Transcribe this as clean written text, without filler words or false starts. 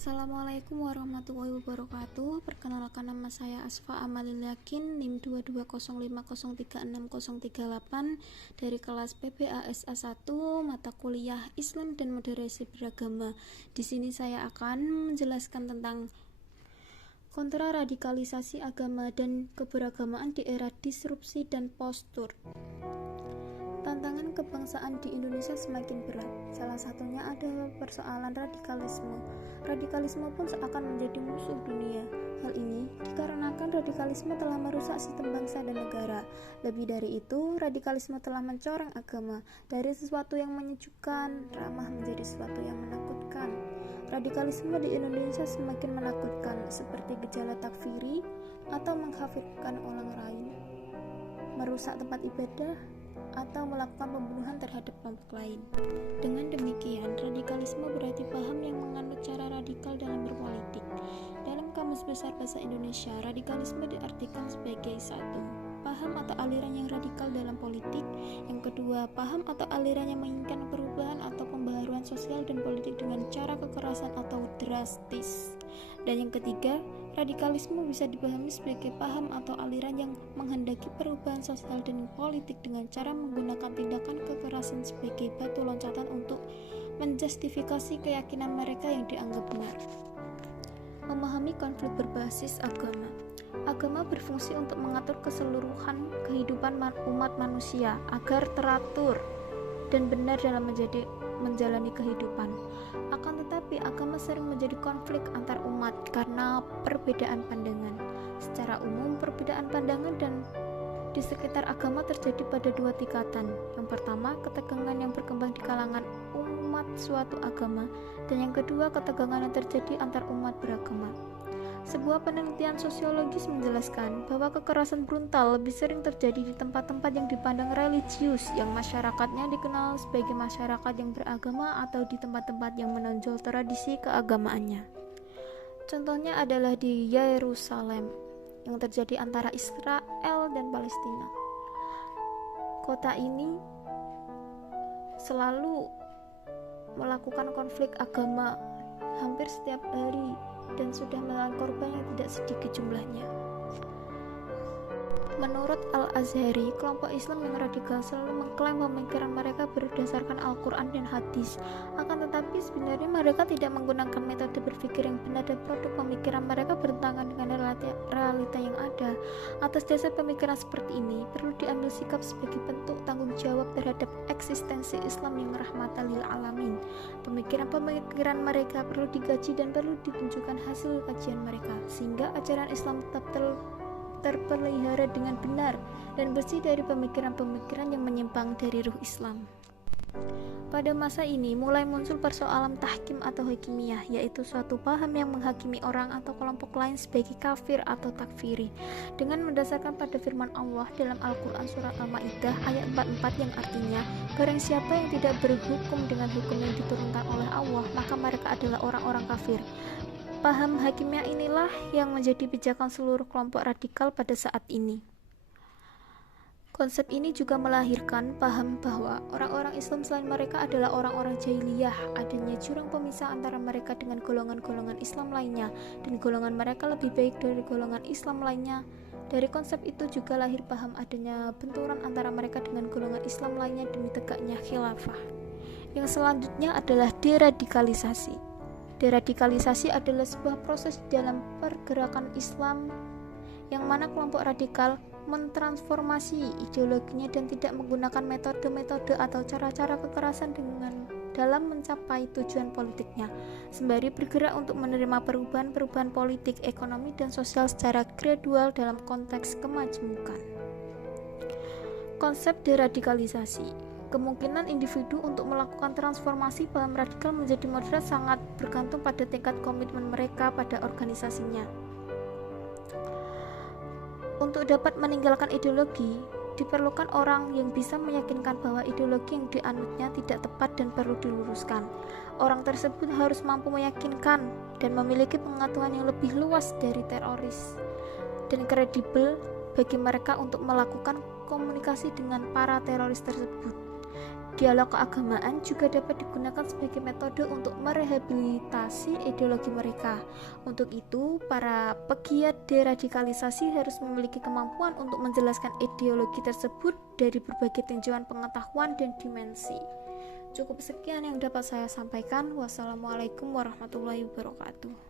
Assalamualaikum warahmatullahi wabarakatuh. Perkenalkan, nama saya Asfa Amalil Yakin, NIM 2205036038 dari kelas PPASA 1, mata kuliah Islam dan Moderasi Beragama. Di sini saya akan menjelaskan tentang kontraradikalisasi agama dan keberagamaan di era disrupsi dan postur. Tantangan kebangsaan di Indonesia semakin berat. Salah satunya adalah persoalan radikalisme. Radikalisme pun seakan menjadi musuh dunia. Hal ini dikarenakan radikalisme telah merusak sistem bangsa dan negara. Lebih dari itu, radikalisme telah mencoreng agama dari sesuatu yang menyejukkan, ramah menjadi sesuatu yang menakutkan. Radikalisme di Indonesia semakin menakutkan, seperti gejala takfiri atau mengkafirkan orang lain, merusak tempat ibadah, atau melakukan pembunuhan terhadap kelompok lain. Dengan demikian, radikalisme berarti paham yang menganut cara radikal dalam berpolitik. Dalam Kamus Besar Bahasa Indonesia, radikalisme diartikan sebagai satu, paham atau aliran yang radikal dalam politik. Yang kedua, paham atau aliran yang menginginkan perubahan atau pembaharuan sosial dan politik dengan cara kekerasan atau drastis. Dan yang ketiga, radikalisme bisa dipahami sebagai paham atau aliran yang menghendaki perubahan sosial dan politik dengan cara menggunakan tindakan kekerasan sebagai batu loncatan untuk menjustifikasi keyakinan mereka yang dianggap benar. Memahami konflik berbasis agama. Agama berfungsi untuk mengatur keseluruhan kehidupan umat manusia agar teratur dan benar dalam menjalani kehidupan. Akan tetapi, agama sering menjadi konflik antar umat karena perbedaan pandangan. Secara umum, perbedaan pandangan dan di sekitar agama terjadi pada dua tingkatan. Yang pertama, ketegangan yang berkembang di kalangan umat suatu agama, dan yang kedua, ketegangan yang terjadi antar umat beragama. Sebuah penelitian sosiologis menjelaskan bahwa kekerasan brutal lebih sering terjadi di tempat-tempat yang dipandang religius, yang masyarakatnya dikenal sebagai masyarakat yang beragama, atau di tempat-tempat yang menonjol tradisi keagamaannya. Contohnya adalah di Yerusalem, yang terjadi antara Israel dan Palestina. Kota ini selalu melakukan konflik agama hampir setiap hari dan sudah menelan korban yang tidak sedikit jumlahnya. Menurut Al-Azhari, kelompok Islam yang radikal selalu mengklaim pemikiran mereka berdasarkan Al-Quran dan hadis. Akan tetapi sebenarnya mereka tidak menggunakan metode berpikir yang benar dan produk pemikiran mereka bertentangan dengan realita yang ada. Atas dasar pemikiran seperti ini, perlu diambil sikap sebagai bentuk tanggung jawab terhadap eksistensi Islam yang rahmatan lil alamin. Pemikiran-pemikiran mereka perlu digaji dan perlu ditunjukkan hasil kajian mereka, sehingga ajaran Islam tetap terpelihara dengan benar dan bersih dari pemikiran-pemikiran yang menyimpang dari ruh Islam. Pada masa ini mulai muncul persoalan tahkim atau hakimiyah, yaitu suatu paham yang menghakimi orang atau kelompok lain sebagai kafir atau takfiri dengan mendasarkan pada firman Allah dalam Al-Quran surat Al-Ma'idah ayat 44 yang artinya, barang siapa yang tidak berhukum dengan hukum yang diturunkan oleh Allah, maka mereka adalah orang-orang kafir. Paham hakimiyah inilah yang menjadi pijakan seluruh kelompok radikal pada saat ini. Konsep ini juga melahirkan paham bahwa orang-orang Islam selain mereka adalah orang-orang jahiliyah, adanya jurang pemisah antara mereka dengan golongan-golongan Islam lainnya, dan golongan mereka lebih baik dari golongan Islam lainnya. Dari konsep itu juga lahir paham adanya benturan antara mereka dengan golongan Islam lainnya demi tegaknya khilafah. Yang selanjutnya adalah deradikalisasi. Deradikalisasi adalah sebuah proses dalam pergerakan Islam yang mana kelompok radikal mentransformasi ideologinya dan tidak menggunakan metode-metode atau cara-cara kekerasan dalam mencapai tujuan politiknya, sembari bergerak untuk menerima perubahan-perubahan politik, ekonomi, dan sosial secara gradual dalam konteks kemajemukan. Konsep deradikalisasi. Kemungkinan individu untuk melakukan transformasi paham radikal menjadi moderat sangat bergantung pada tingkat komitmen mereka pada organisasinya. Untuk dapat meninggalkan ideologi, diperlukan orang yang bisa meyakinkan bahwa ideologi yang dianutnya tidak tepat dan perlu diluruskan. Orang tersebut harus mampu meyakinkan dan memiliki pengetahuan yang lebih luas dari teroris dan kredibel bagi mereka untuk melakukan komunikasi dengan para teroris tersebut. Dialog keagamaan juga dapat digunakan sebagai metode untuk merehabilitasi ideologi mereka. Untuk itu, para pegiat deradikalisasi harus memiliki kemampuan untuk menjelaskan ideologi tersebut dari berbagai tinjauan pengetahuan dan dimensi. Cukup sekian yang dapat saya sampaikan. Wassalamualaikum warahmatullahi wabarakatuh.